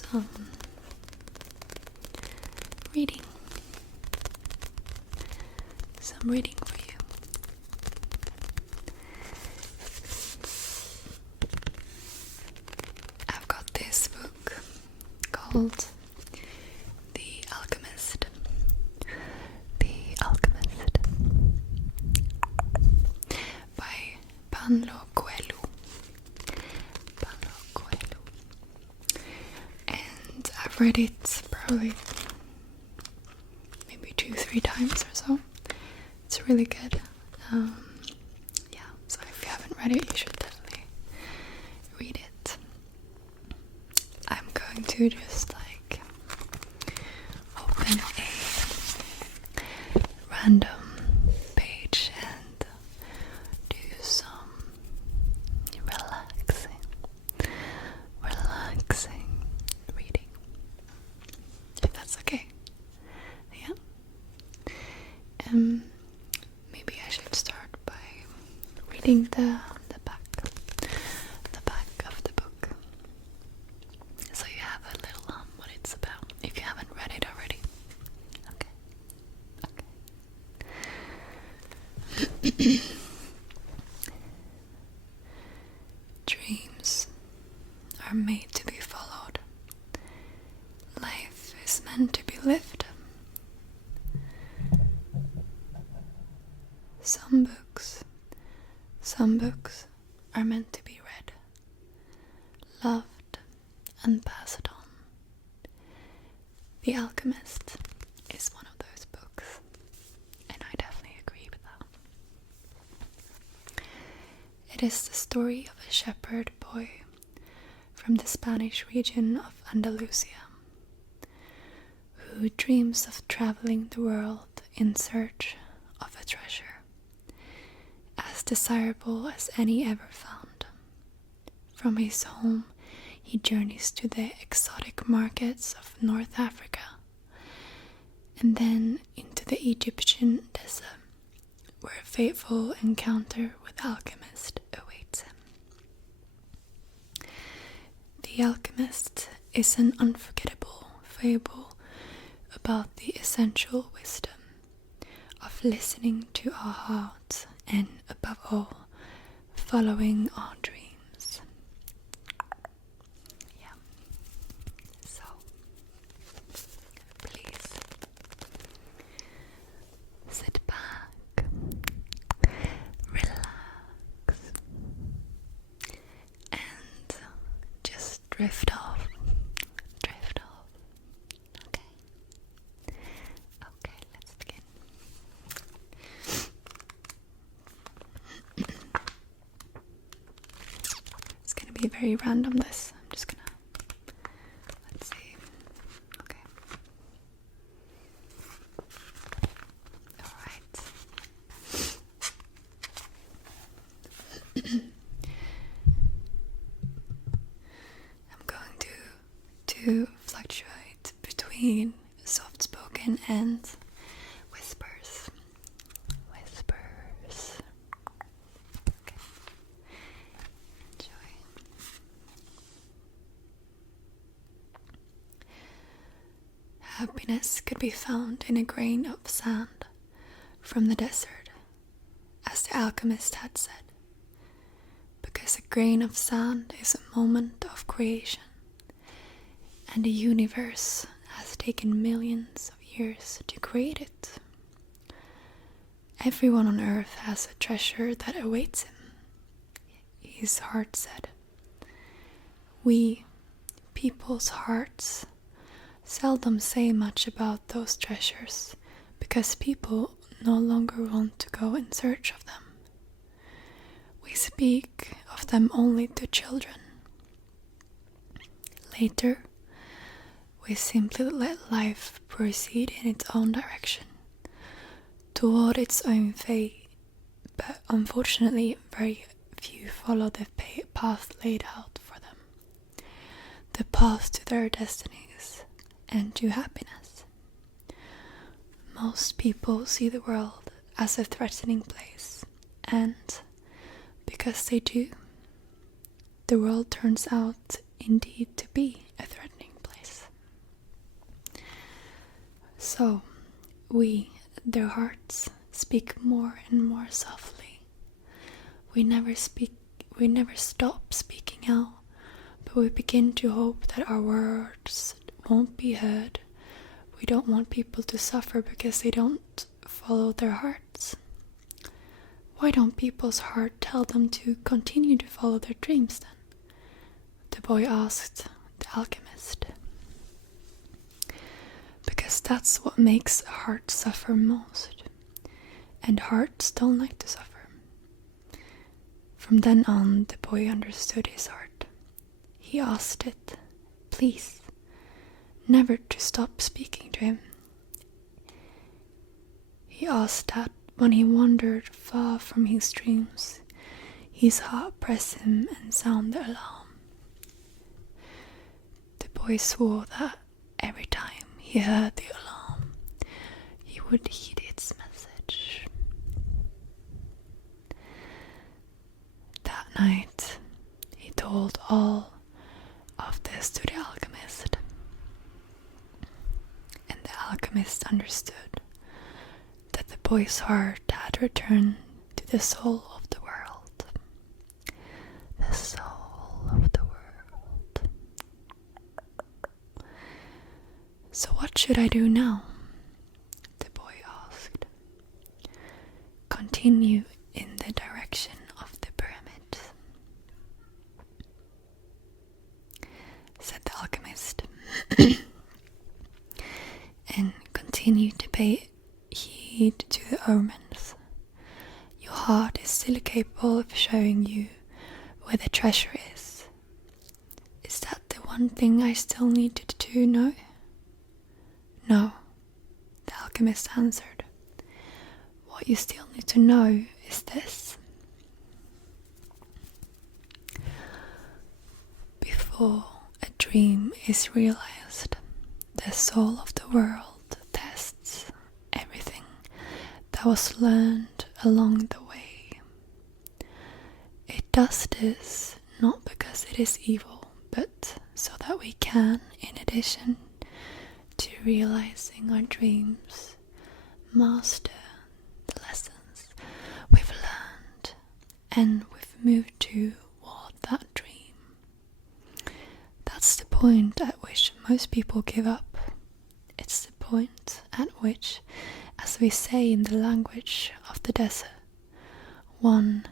some reading. Some reading for you. I've got this book called The Alchemist. The Alchemist by Paulo Coelho. And I've read it probably maybe 2-3 times or so. It's really good. Yeah, so if you haven't read it, you should definitely read it. I'm going to just like open a random page and do some relaxing reading, if that's okay. Yeah. Maybe I should start by reading the back of the book, so you have a little what it's about if you haven't read it already. Okay. Dreams are made to be followed. Life is meant to be lived. Some books are meant to be read, loved, and passed on. The Alchemist is one of those books, and I definitely agree with that. It is the story of a shepherd boy from the Spanish region of Andalusia who dreams of traveling the world in search of a treasure as desirable as any ever found. From his home, he journeys to the exotic markets of North Africa and then into the Egyptian desert, where a fateful encounter with Alchemist awaits him. The Alchemist is an unforgettable fable about the essential wisdom of listening to our hearts and, above all, following our dreams. Yeah. So, please sit back, relax, and just drift off. Okay, let's begin. It's gonna be very random, this. I'm just gonna, let's see. Okay. Alright. I'm going to fluctuate between soft-spoken and whispers. Okay. Enjoy. Happiness could be found in a grain of sand from the desert, as the alchemist had said, because a grain of sand is a moment of creation, and the universe has taken millions of years to create it. Everyone on earth has a treasure that awaits him, his heart said. We, people's hearts, seldom say much about those treasures because people no longer want to go in search of them. We speak of them only to children. Later, we simply let life proceed in its own direction, toward its own fate, but unfortunately very few follow the path laid out for them, the path to their destinies and to happiness. Most people see the world as a threatening place, and because they do, the world turns out indeed to be a threatening place. So, we, their hearts, speak more and more softly. We never stop speaking out, but we begin to hope that our words won't be heard. We don't want people to suffer because they don't follow their hearts. Why don't people's heart tell them to continue to follow their dreams then? The boy asked the alchemist. Because that's what makes a heart suffer most. And hearts don't like to suffer. From then on, the boy understood his heart. He asked it, please, never to stop speaking to him. He asked that when he wandered far from his dreams, his heart press him and sound the alarm. The boy swore that every time he heard the alarm, he would heed its message. That night, he told all of this to the alchemist. And the alchemist understood that the boy's heart had returned to the soul of the world. The soul of the world. So what should I do now? The boy asked. Continue in the direction of the pyramid, said the alchemist. And continue to pay heed to the omens. Your heart is still capable of showing you where the treasure is. Is that the one thing I still needed to know? No, the alchemist answered. What you still need to know is this. Before a dream is realized, the soul of the world tests everything that was learned along the way. It does this not because it is evil, but so that we can, in addition to realizing our dreams, master the lessons we've learned and we've moved toward that dream. That's the point at which most people give up. It's the point at which, as we say in the language of the desert, one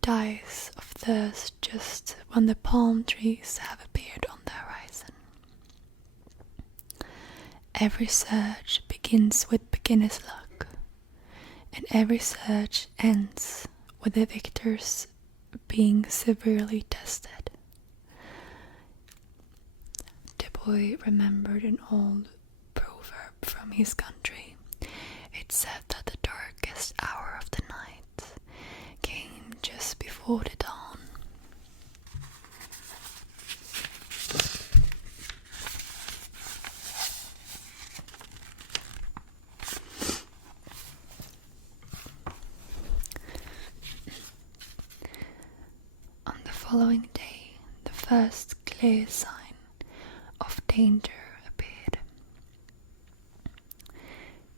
dies of thirst just when the palm trees have appeared on the horizon. Every search begins with beginner's luck, and every search ends with the victors being severely tested. The boy remembered an old proverb from his country. It said that the darkest hour of the night came just before the dawn. On the following day, the first clear sign of danger appeared.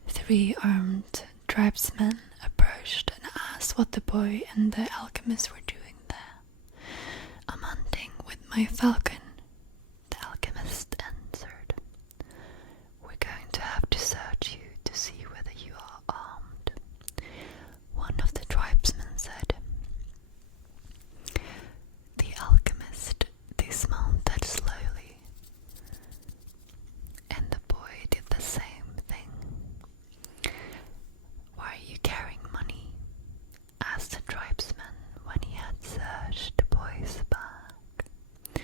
3 armed tribesmen approached and asked what the boy and the alchemist were doing there. I'm hunting with my falcon, the alchemist answered. We're going to have to search you to see whether you are armed, one of the tribesmen said. The alchemist dismounted slowly, and the boy did the same thing. Why are you carrying money? Asked the tribesman when he had searched the boy's bag.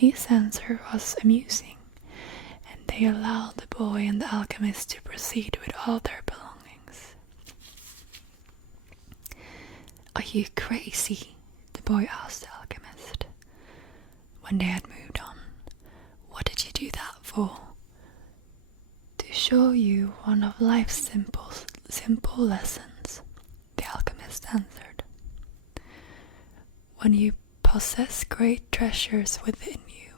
his answer was amusing, and they allowed the boy and the alchemist to proceed with all their belongings. "Are you crazy?" the boy asked the alchemist. When they had moved on, "What did you do that for?" "To show you one of life's simple lessons," the alchemist answered. "When you possess great treasures within you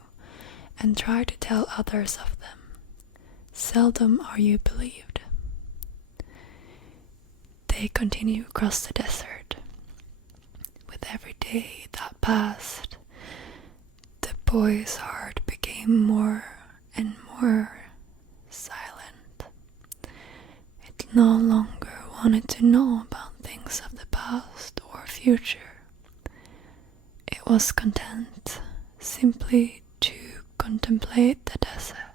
and try to tell others of them, seldom are you believed." They continued across the desert. With every day that passed, the boy's heart became more and more silent. It no longer wanted to know about things of the past or future. It was content simply to contemplate the desert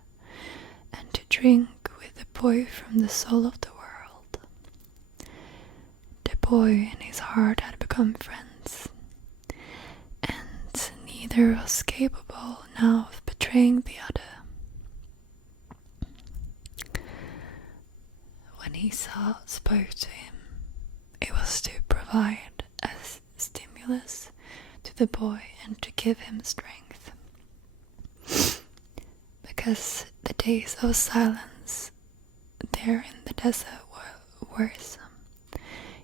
and to drink with the boy from the soul of the world. The boy and his heart had become friends, and neither was capable now of betraying the other. When Esau spoke to him, it was to provide a stimulus to the boy and to give him strength. Because the days of silence there in the desert were wearisome,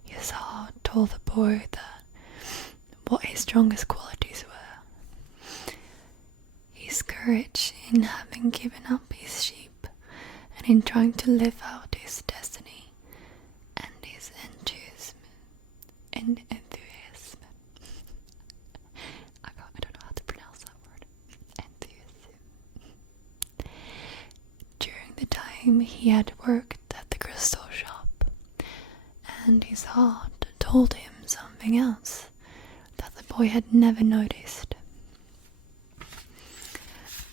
Esau told the boy that what his strongest qualities were: his courage in having given up his sheep and in trying to live out his destiny, and his enthusiasm. I don't know how to pronounce that word. Enthusiasm. During the time he had worked at the crystal shop, and his heart told him something else that the boy had never noticed.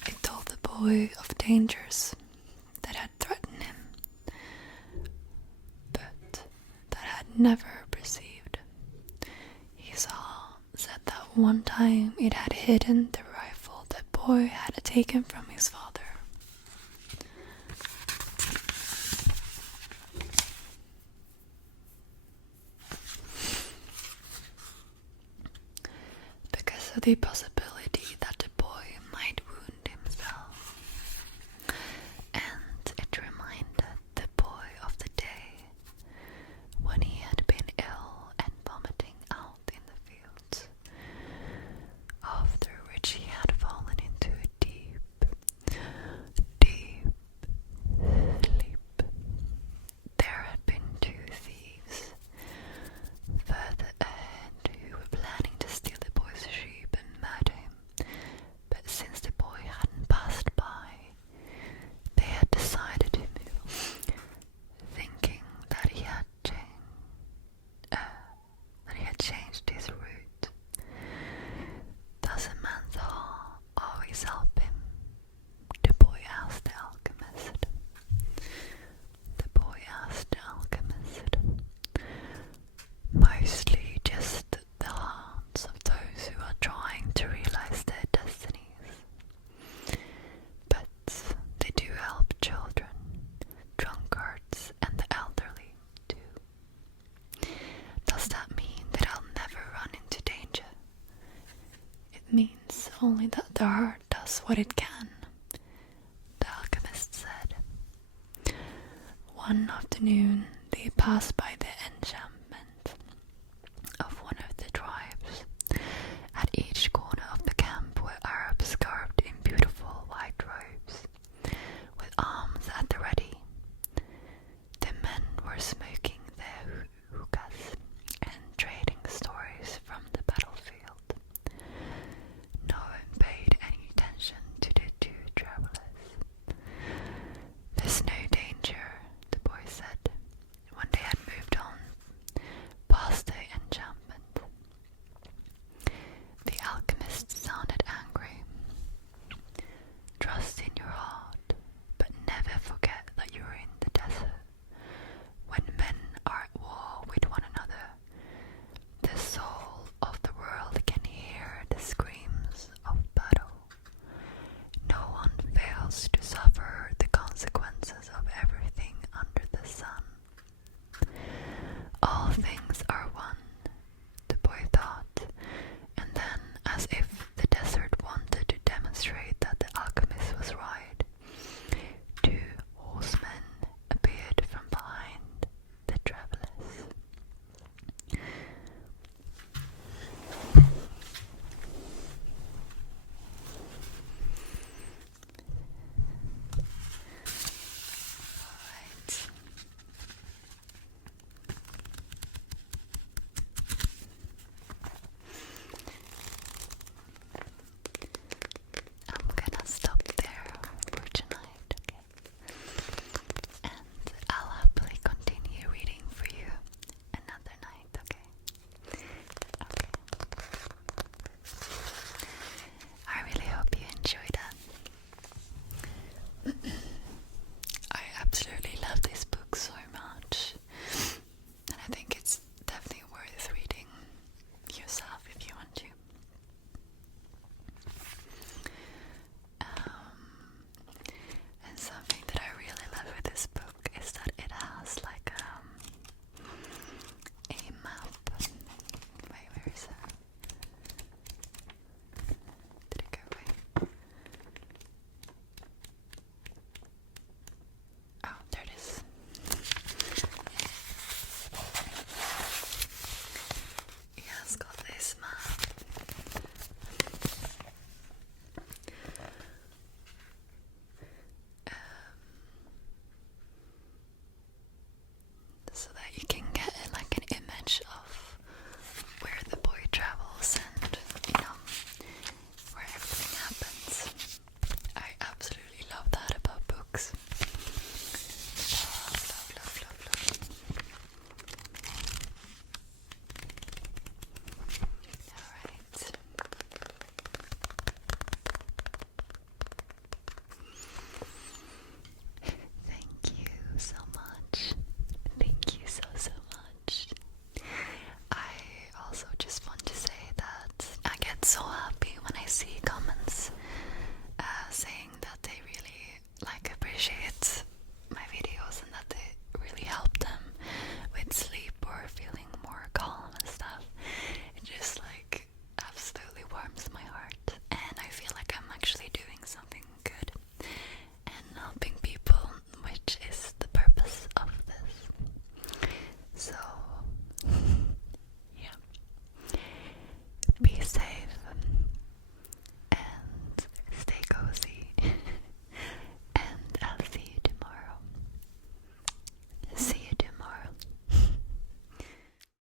It told the boy of dangers that had threatened him, but that had never perceived. Esau said that one time it had hidden the rifle the boy had taken from his father. Because of the possibility that the boy might wound himself, and it reminded the boy of the day when he had been ill and vomiting out in the fields, after which he had fallen into a deep sleep. There had been two thieves further ahead who were planning to steal the boy's sheep and murder him, but since the boy hadn't passed by, they had decided to move, thinking that he had changed his route. "Does a man's heart always help him?" the boy asked the alchemist. The boy asked the alchemist. "Mostly just the hearts of those who are trying to realize their destinies. But they do help children, drunkards, and the elderly too." "Does that mean that I'll never run into danger?" "It means only that the heart does what it can